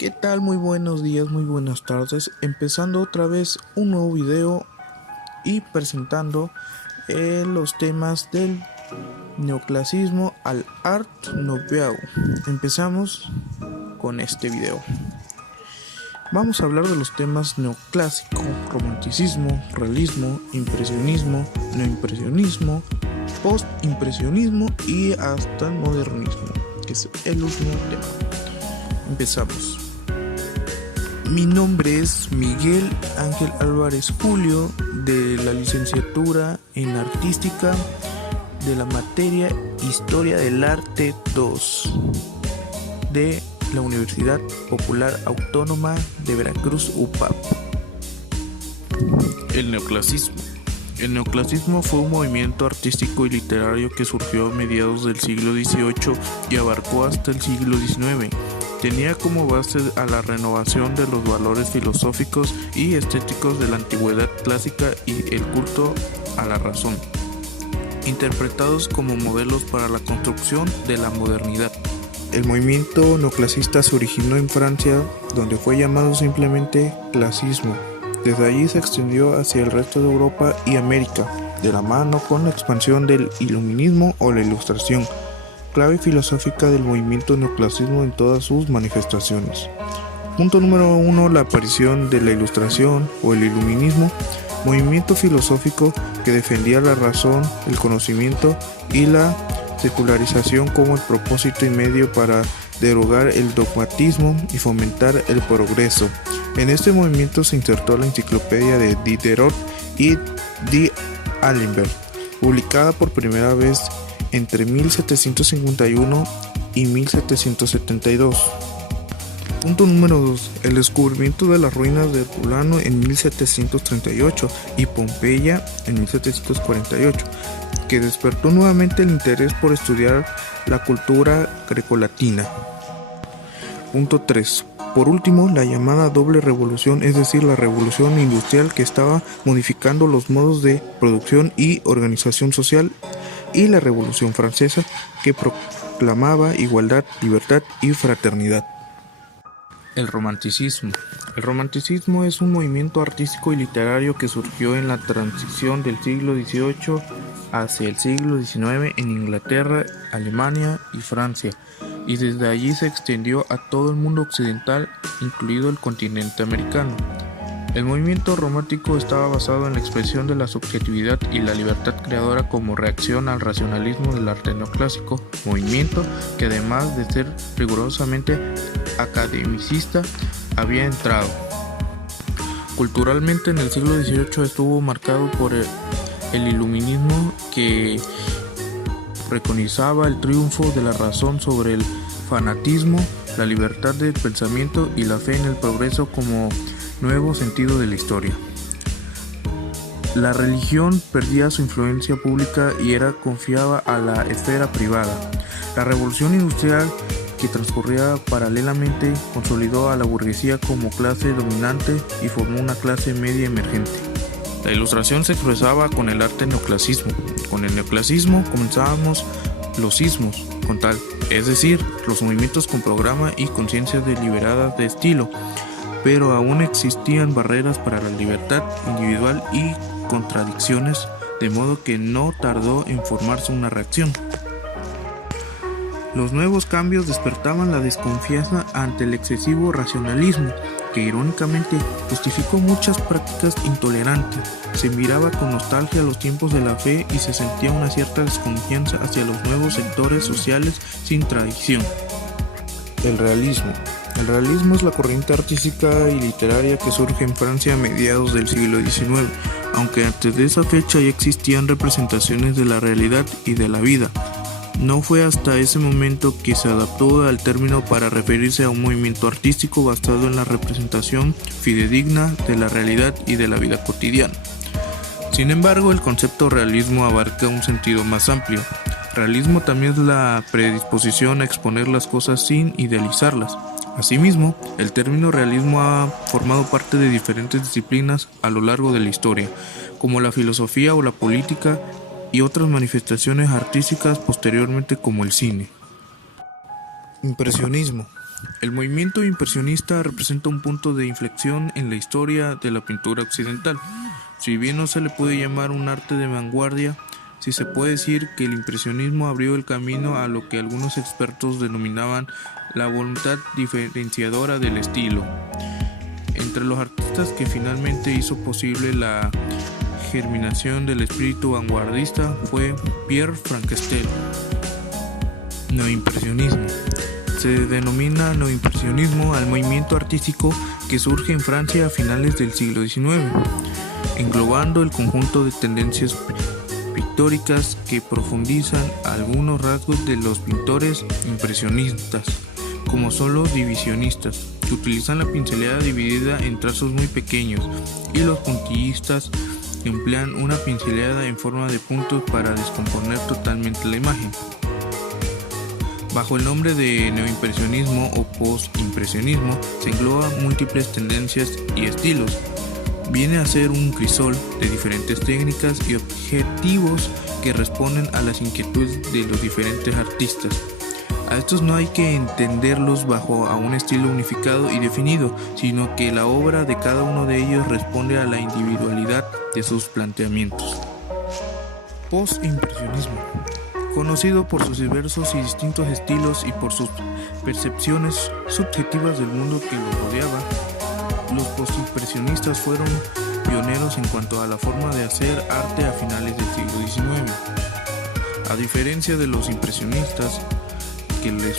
¿Qué tal? Muy buenos días, muy buenas tardes. Empezando otra vez un nuevo video y presentando los temas del neoclasismo al Art Nouveau. Empezamos con este video. Vamos a hablar de los temas neoclásico, romanticismo, realismo, impresionismo, neoimpresionismo, postimpresionismo y hasta el modernismo, que es el último tema. Empezamos. Mi nombre es Miguel Ángel Álvarez Julio, de la licenciatura en Artística de la materia Historia del Arte 2 de la Universidad Popular Autónoma de Veracruz, UPAP. El neoclasismo. El neoclasismo fue un movimiento artístico y literario que surgió a mediados del siglo XVIII y abarcó hasta el siglo XIX. Tenía como base a la renovación de los valores filosóficos y estéticos de la antigüedad clásica y el culto a la razón, interpretados como modelos para la construcción de la modernidad. El movimiento neoclasista se originó en Francia, donde fue llamado simplemente clasismo. Desde allí se extendió hacia el resto de Europa y América, de la mano con la expansión del iluminismo o la ilustración, clave filosófica del movimiento neoclasismo en todas sus manifestaciones. Punto número 1. La aparición de la ilustración o el iluminismo, movimiento filosófico que defendía la razón, el conocimiento y la secularización como el propósito y medio para derogar el dogmatismo y fomentar el progreso. En este movimiento se insertó la enciclopedia de Diderot y D'Alembert, publicada por primera vez entre 1751 y 1772. Punto número 2. El descubrimiento de las ruinas de Herculano en 1738 y Pompeya en 1748, que despertó nuevamente el interés por estudiar la cultura grecolatina. Punto 3. Por último, la llamada doble revolución, es decir, la revolución industrial que estaba modificando los modos de producción y organización social, y la Revolución Francesa, que proclamaba igualdad, libertad y fraternidad. El romanticismo. El romanticismo es un movimiento artístico y literario que surgió en la transición del siglo XVIII hacia el siglo XIX en Inglaterra, Alemania y Francia, y desde allí se extendió a todo el mundo occidental, incluido el continente americano. El movimiento romántico estaba basado en la expresión de la subjetividad y la libertad creadora como reacción al racionalismo del arte neoclásico, movimiento que además de ser rigurosamente academicista, había entrado. Culturalmente en el siglo XVIII estuvo marcado por el iluminismo, que preconizaba el triunfo de la razón sobre el fanatismo, la libertad de pensamiento y la fe en el progreso como nuevo sentido de la historia. La religión perdía su influencia pública y era confiada a la esfera privada. La revolución industrial, que transcurría paralelamente, consolidó a la burguesía como clase dominante y formó una clase media emergente. La ilustración se expresaba con el arte neoclasismo. Con el neoclasismo comenzábamos los ismos, con tal, es decir, los movimientos con programa y conciencia deliberadas de estilo, pero aún existían barreras para la libertad individual y contradicciones, de modo que no tardó en formarse una reacción. Los nuevos cambios despertaban la desconfianza ante el excesivo racionalismo, que irónicamente justificó muchas prácticas intolerantes. Se miraba con nostalgia a los tiempos de la fe y se sentía una cierta desconfianza hacia los nuevos sectores sociales sin tradición. El realismo. El realismo es la corriente artística y literaria que surge en Francia a mediados del siglo XIX, aunque antes de esa fecha ya existían representaciones de la realidad y de la vida. No fue hasta ese momento que se adaptó al término para referirse a un movimiento artístico basado en la representación fidedigna de la realidad y de la vida cotidiana. Sin embargo, el concepto realismo abarca un sentido más amplio. Realismo también es la predisposición a exponer las cosas sin idealizarlas. Asimismo, el término realismo ha formado parte de diferentes disciplinas a lo largo de la historia, como la filosofía o la política, y otras manifestaciones artísticas posteriormente como el cine. Impresionismo. El movimiento impresionista representa un punto de inflexión en la historia de la pintura occidental. Si bien no se le puede llamar un arte de vanguardia, sí se puede decir que el impresionismo abrió el camino a lo que algunos expertos denominaban la voluntad diferenciadora del estilo. Entre los artistas que finalmente hizo posible la germinación del espíritu vanguardista fue Pierre Francestel. Neoimpresionismo. Se denomina neoimpresionismo al movimiento artístico que surge en Francia a finales del siglo XIX, englobando el conjunto de tendencias pictóricas que profundizan algunos rasgos de los pintores impresionistas, como son los divisionistas, que utilizan la pincelada dividida en trazos muy pequeños, y los puntillistas, que emplean una pincelada en forma de puntos para descomponer totalmente la imagen. Bajo el nombre de neoimpresionismo o postimpresionismo se engloban múltiples tendencias y estilos. Viene a ser un crisol de diferentes técnicas y objetivos que responden a las inquietudes de los diferentes artistas. A estos no hay que entenderlos bajo a un estilo unificado y definido, sino que la obra de cada uno de ellos responde a la individualidad de sus planteamientos. Postimpresionismo. Conocido por sus diversos y distintos estilos y por sus percepciones subjetivas del mundo que lo rodeaba, los postimpresionistas fueron pioneros en cuanto a la forma de hacer arte a finales del siglo XIX. A diferencia de los impresionistas que les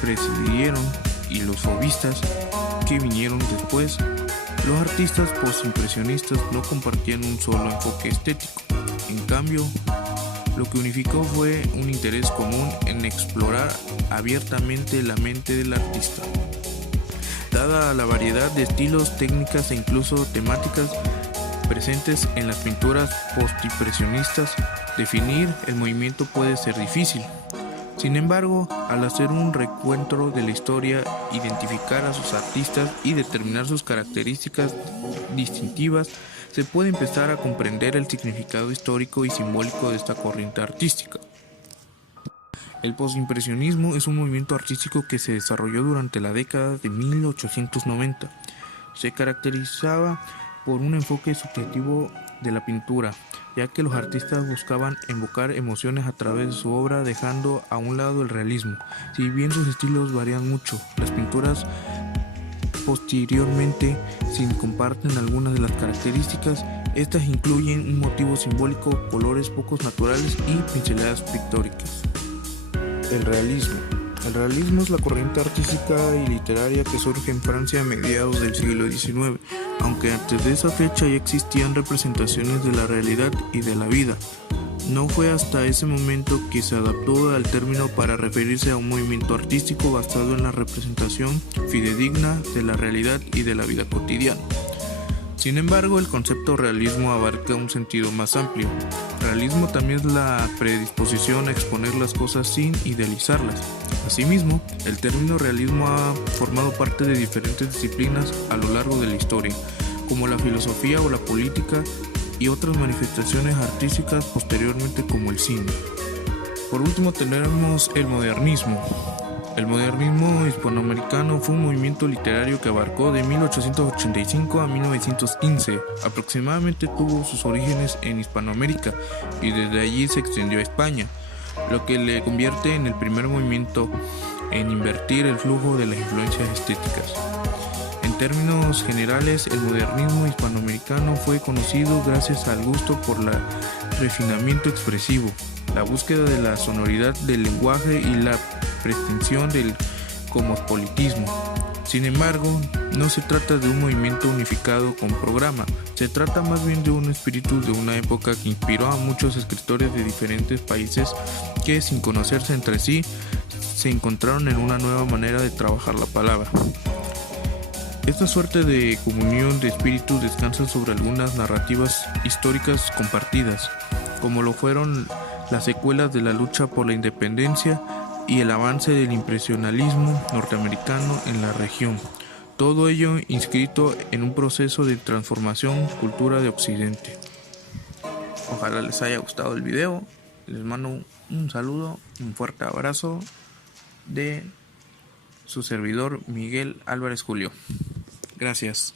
precedieron y los fauvistas que vinieron después, los artistas postimpresionistas no compartían un solo enfoque estético. En cambio, lo que unificó fue un interés común en explorar abiertamente la mente del artista. Dada la variedad de estilos, técnicas e incluso temáticas presentes en las pinturas postimpresionistas, definir el movimiento puede ser difícil. Sin embargo, al hacer un recuento de la historia, identificar a sus artistas y determinar sus características distintivas, se puede empezar a comprender el significado histórico y simbólico de esta corriente artística. El postimpresionismo es un movimiento artístico que se desarrolló durante la década de 1890. Se caracterizaba por un enfoque subjetivo de la pintura, ya que los artistas buscaban evocar emociones a través de su obra, dejando a un lado el realismo. Si bien sus estilos varían mucho, las pinturas posteriormente sí comparten algunas de las características. Estas incluyen un motivo simbólico, colores pocos naturales y pinceladas pictóricas. El realismo. El realismo es la corriente artística y literaria que surge en Francia a mediados del siglo XIX, aunque antes de esa fecha ya existían representaciones de la realidad y de la vida. No fue hasta ese momento que se adaptó al término para referirse a un movimiento artístico basado en la representación fidedigna de la realidad y de la vida cotidiana. Sin embargo, el concepto realismo abarca un sentido más amplio. Realismo también es la predisposición a exponer las cosas sin idealizarlas. Asimismo, el término realismo ha formado parte de diferentes disciplinas a lo largo de la historia, como la filosofía o la política, y otras manifestaciones artísticas posteriormente como el cine. Por último tenemos el modernismo. El modernismo hispanoamericano fue un movimiento literario que abarcó de 1885 a 1915. Aproximadamente tuvo sus orígenes en Hispanoamérica y desde allí se extendió a España, lo que le convierte en el primer movimiento en invertir el flujo de las influencias estéticas. En términos generales, el modernismo hispanoamericano fue conocido gracias al gusto por el refinamiento expresivo, la búsqueda de la sonoridad del lenguaje y la pretensión del cosmopolitismo. Sin embargo, no se trata de un movimiento unificado con programa, se trata más bien de un espíritu de una época que inspiró a muchos escritores de diferentes países que, sin conocerse entre sí, se encontraron en una nueva manera de trabajar la palabra. Esta suerte de comunión de espíritu descansa sobre algunas narrativas históricas compartidas, como lo fueron las secuelas de la lucha por la independencia y el avance del impresionismo norteamericano en la región. Todo ello inscrito en un proceso de transformación cultura de Occidente. Ojalá les haya gustado el video. Les mando un saludo, un fuerte abrazo de su servidor Miguel Álvarez Julio. Gracias.